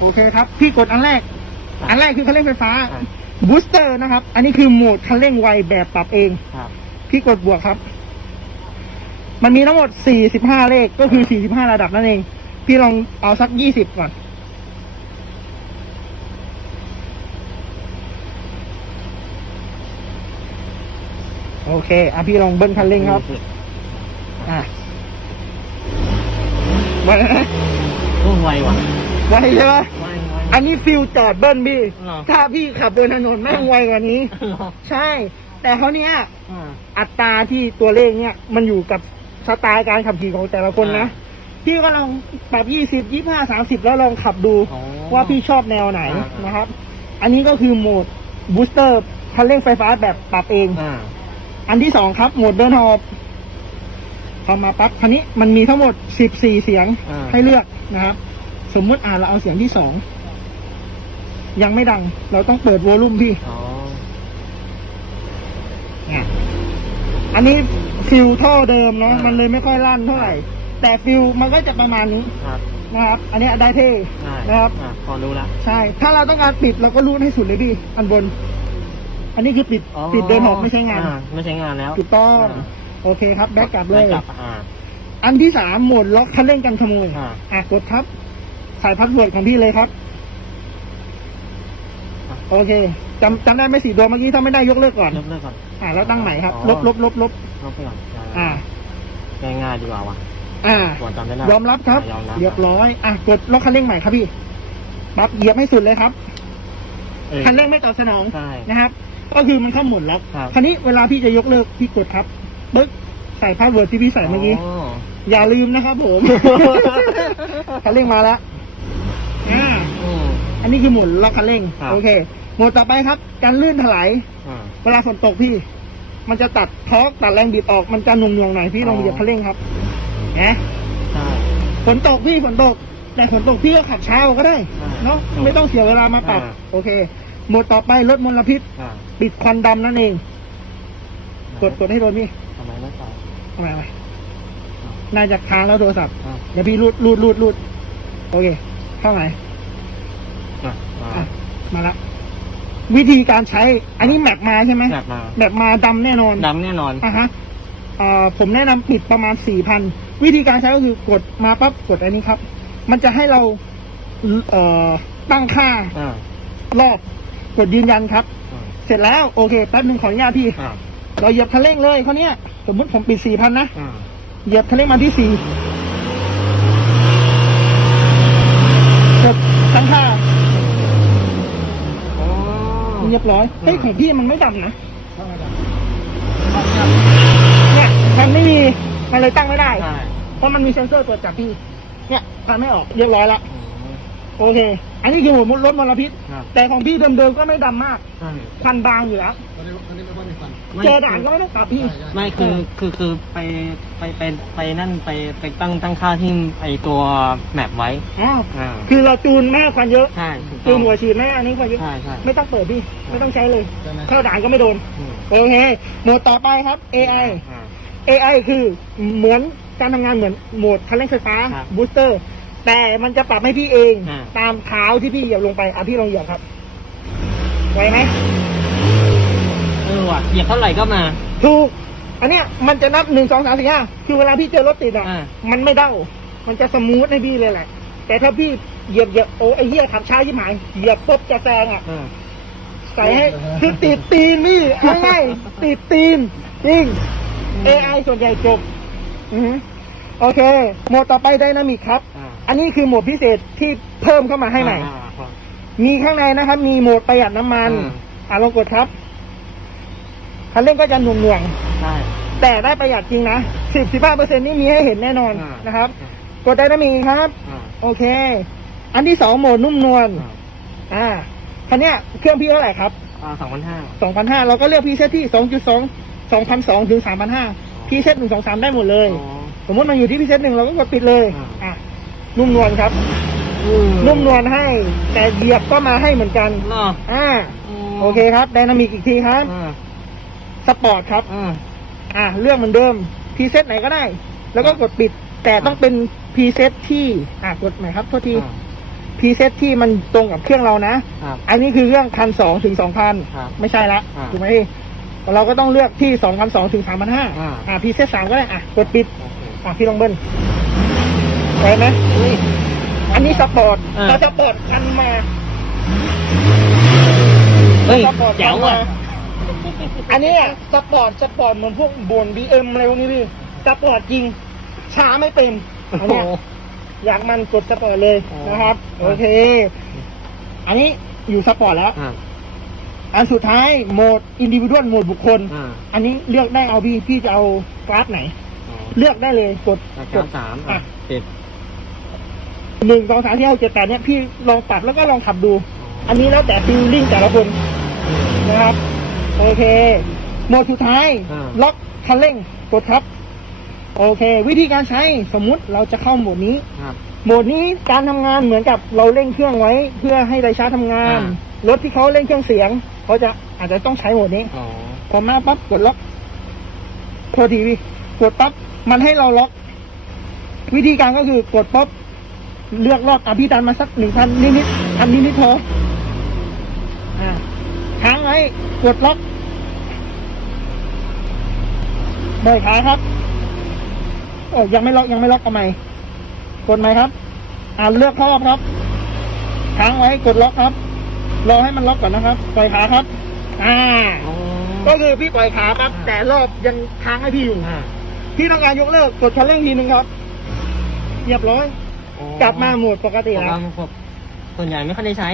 โอเคครับ พี่กดอันแรกครับอันแรกคือคันเร่งไฟฟ้าครับบูสเตอร์นะครับ อันนี้คือโหมดคันเร่งไวแบบปรับเอง ครับ พี่กดบวกครับ มันมีทั้งหมด 45 เลขก็คือ 45 ระดับนั่นเอง พี่ลองเอาสัก 20 ก่อน โอเค อะพี่ลองเบิ้ลคันเร่งครับ อะไวไหมโอ้ไวว่ะ ไวใช่ไหมไวไวอันนี้ฟิลจอดเบิ้ลพี่เหรอถ้าพี่ขับบนถนนแม่งไวกว่านี้ใช่ แต่เขาวเนี้ยอ่า อัตราที่ตัวเลขเนี่ยมันอยู่กับสไตล์การขับขี่ของแต่ละคนนะ อ่พี่ก็ลองปรับยี่สิบยี่ห้าสามสิบแล้วลองขับดูอ๋อว่าพี่ชอบแนวไหนอ่าอ่าน นะครับ อันนี้ก็คือโหมดบูสเตอร์คันเร่งไฟฟ้าแบบปรับเอง อ่า อันที่สองครับ โหมดเดินหอบพอมาปั๊บคันนี้มันมีทั้งหมดสิบสี่เสียงอ่า ให้เลือกนะครับ สมมุติอ่าเราเอาเสียงที่สองยังไม่ดัง เราต้องเปิดโวลูมพี่อ๋อเนี่ยอันนี้ฟิลท่อเดิมเนาะอ่ามัมันเลยไม่ค่อยลั่นเท่าไหร่ แต่ฟิลมันก็จะประมาณนี้ครับ นะครับ อันนี้ได้เท่ได้นะครับอ่าพอรู้ละ ใช่ ถ้าเราต้องการปิดเราก็รูดให้สุดเลยพี่อันบน อันนี้คือปิดอ๋อปิดเดินหอกไม่ใช้งานอ่ไม่ใช้งานแล้วถูกต้องอ่าโอเคครับแบ็กกลับเลย แบ็คกลับอ่าอันที่สามโหมดล็อกคันเร่งกันขโมยอ่าอะกดครับ ใส่พาสเวิร์ดของพี่เลยครับอะโอเคจำจำได้ไหมสี่ตัวเมื่อกี้ถ้าไม่ได้ยกเลิกก่อนลบเลิกก่อน อ่า แล้วตั้งใหม่ครับอ๋อลบลบลบลบลบไปก่อนอ่า ง่ายๆดีกว่าว่ะอ่าก่อนจำได้ยอมรับครับยอมรับ เรียบร้อย อะ กดล็อกคันเร่งใหม่ครับพี่ปั๊บเหยียบให้สุดเลยครับเออคันเร่งไม่ตอบสนองใช่นะครับ ก็คือมันเข้าหมุนล็อกครับคันนี้เวลาพี่จะยกเลิกพี่กดครับปึ๊กใส่พาสเวิร์ดที่พี่ใส่เมื่อกี้อ๋ออย่าลืมนะครับผมคันเร่งมาแล้ว อ่าอืม อันนี้คือหมุนล็อกคันเร่ง ครับ โอเค หมวดต่อไปครับ การลื่นถลาย อ่า เวลาฝนตกพี่ มันจะตัดทอร์กตัดแรงบิดออก มันจะหน่วงๆหน่อยพี่ลองอ๋อเหยียบคันเร่งครับนะใช่ ฝนตกพี่ฝนตก แต่ฝนตกพี่ก็ขับเช้าก็ได้ อ่าเนาะไม่ต้องเสียเวลามาปรับ อ่า โอเค หมวดต่อไปลดมลพิษ อ่าปิดควันดำนั่นเอง กดกดให้โดนพี่ทำไมไม่ใส่ทำไมวะน่าจะค้างแล้วโทรศัพท์ อ่าเดี๋ยวพี่รูดรูดรูดรูดโอเค เข้าไหนอะมาอะมาละวิธีการใช้ อันนี้แมปมาใช่ไหมแบบมาแมปมาดำแน่นอนดำแน่นอน อะฮะอ่าผมแนะนำปิดประมาณสี่พันวิธีการใช้ก็คือกดมาปั๊บกดอันนี้ครับ มันจะให้เราเอ่อตั้งค่าอ่ารอบกดยืนยันครับ อ่าเสร็จแล้วโอเคแป๊บหนึ่งขออนุญาตพี่ อ่าเราเหยียบคันเร่งเลยเขาวเนี้ยสมมติผมปิดสี่พันนะอ่าเหยียบคันเร่งมาที่สี่กดตั้งค่า อ๋อ เรี ยบร้อยเฮ้ยอืมของพี่มันไม่ดำนะเนี่ยมันไม่มีมันเลยตั้งไม่ได้ใช่เพราะมันมีเซ็นเซอร์ตรวจจับพี่ เนี่ยทำไม่ออกเรียบร้อยละอืมโอเค อันนี้คือหมดลดมลพิษ ครับ แต่ของพี่เดิมๆก็ไม่ดำมาก ใช่ควันบางอยู่แล้วตอนนี้ตอนนี้ไม่ค่อยมีควันเจอด่านก็ไม่ต้องกลับพี่ใช่ไม่คือคือคือไปไปไปไปนั่นไปไปตั้งตั้งค่าที่ไอตัวแมปไว้อ๋ออ่าคือเราจูนแม่ให้ควันเยอะ ใช่ถูกจูต้อนง หัวฉีดแม่อันนี้ควันเยอะ ใช่ใช่ ไม่ต้องเปิดพี่ ไม่ต้องใช้เลย ใช่ไหมเข้าด่านก็ไม่โดน อืมโอเค โหมดต่อไปครับ AI อ่า AI คือเหมือนการทำงานเหมือนโหมดคันเร่งไฟฟ้าครับ บูสเตอร์ แต่มันจะปรับให้พี่เอง อ่า ตามเท้าที่พี่เหยียบลงไปอะพี่ลองเหยียบครับไหวไหมเออว่ะเหยียบเท่าไหร่ก็มา ถูก อันเนี้ยมันจะนับหนึ่งสองสามสี่ห้าคือเวลาพี่เจอรถติดอะอ่า มันไม่เด้า มันจะสมูทให้พี่เลยแหละ แต่ถ้าพี่เหยียบเหยียบโอ้ไอ้เหี้ยขับช้ายิ่หายเหยียบปุ๊บจะแซงอะอ่าใส่ให้คือติดตีนพี่เอาง่ายๆติดตีน จริง AI ส่วนใหญ่จบอือฮึโอเค โหมดต่อไปไดนามิกครับ อ่าอันนี้คือโหมดพิเศษที่เพิ่มเข้ามาให้ใหม่ อ่าอ่ามีข้างในนะครับ มีโหมดประหยัดน้ำมันอืมอ่าลองกดครับ คันเร่งก็จะหน่วงใช่ ๆแต่ได้ประหยัดจริงนะสิบสิบห้าเปอร์เซ็นนี่มีให้เห็นแน่นอนอ่าน นะครับ กดไดนามิกครับ อ่าโอเค อันที่สองโหมดนุ่มนวลอ่าอ่า คันเนี้ยเครื่องพี่เท่าไหร่ครับอ่าสองพันห้าสองพันห้าเราก็เลือกพีเซตที่สองจุดสองสองพันสองถึงสามพันห้าพีเซตหนึ่งสองสามได้หมดเลย อ๋อ สมมติมันอยู่ที่พีเซตหนึ่งเราก็กดปิดเลย อ่า อะ นุ่มนวลครับ อืมนุ่มนวลให้ แต่เหยียบก็มาให้เหมือนกันเนาะอ่ามโอเคครับไดนามิกอีกทีครับ อ่าสปอร์ตครับ อ่าอ่าเลือกเหมือนเดิมพีเซตไหนก็ได้ แล้วก็กดปิด แต่ต้องเป็นพีเซตที่ อ่ากดใหม่ครับโทษทีอ่าพรีเซตที่มันตรงกับเครื่องเรานะ ครับ อันนี้คือเครื่องพันสองถึงสองพันครับไม่ใช่ละอ่าถูกไหมพี่เราก็ต้องเลือกที่สองพันสองถึงสามพันห้าอ่า อ่าพรีเซตสามก็ได้อะกดปิด โอเค อะพี่ลองเบิ้ล ไปไหมอุ้ยอันนี้สปอร์ตอ่า เราสปอร์ตคันมาเฮ้ยสปอร์ตแจ๋วอะ อันนี้อะสปอร์ตสปอร์ตเหมือนพวกบนบีเอ็มอะไรพวกนี้พี่สปอร์ตจริง ช้าไม่เป็นอันโอ้เนี้ยโหอยากมันกดสปอร์ตเลยอ๋อนะครับ อ่าโอเค อันนี้อยู่สปอร์ตแล้ว อ่าอันสุดท้ายโหมดอินดิวิ u วลโหมดบุคคล อ่าอันนี้เลือกได้เอาพี่พี่จะเอากราฟไหนอ๋อเลือกได้เลยกด รากกคาดสามอะ อะติด หนึ่งสองสามที่เอาเจ็ดแปดเนี่ยพี่ลองปรับแล้วก็ลองขับดู อันนี้แล้วแต่ฟิลลิ่งแต่ละคนนะครับ โอเคโหมดสุดท้าย อ่า ล็อกคันเร่งกดครับ โอเค วิธีการใช้สมมุติเราจะเข้าโหมดนี้ ครับ โหมดนี้การทำงานเหมือนกับเราเร่งเครื่องไว้ เพื่อให้ไดชาร์จทำงาน อ่ รถที่เขาเร่งเครื่องเสียงเขาจะอาจจะต้องใช้โหมดนี้ อ๋อ พอมาปั๊บกดล็อกโทษทีพี่กดปั๊บมันให้เราล็อก วิธีการก็คือกดปั๊บ เลือกรอบอภิดันมาสักหนึ่งพันนิดๆพันนิดๆพออ่าค้างไว้กดล็อกเบิกขาครับโอ้ยังไม่ล็อกยังไม่ล็อกทำไมกดไหมครับ อ่าเลือกครอบครับค้างไว้กดล็อกครับรอให้มันล็อกก่อนนะครับ ปล่อยขาครับ อ่า ก็คือพี่ปล่อยขาครับ แต่รอบยังค้างให้พี่อยู่พี่ต้องการยกเลิกกดคันเร่งทีนึงครับเรียบร้อย กลับมาโหมดปกติผมแล้วว่าพวกส่วนใหญ่ไม่ค่อยได้ใช้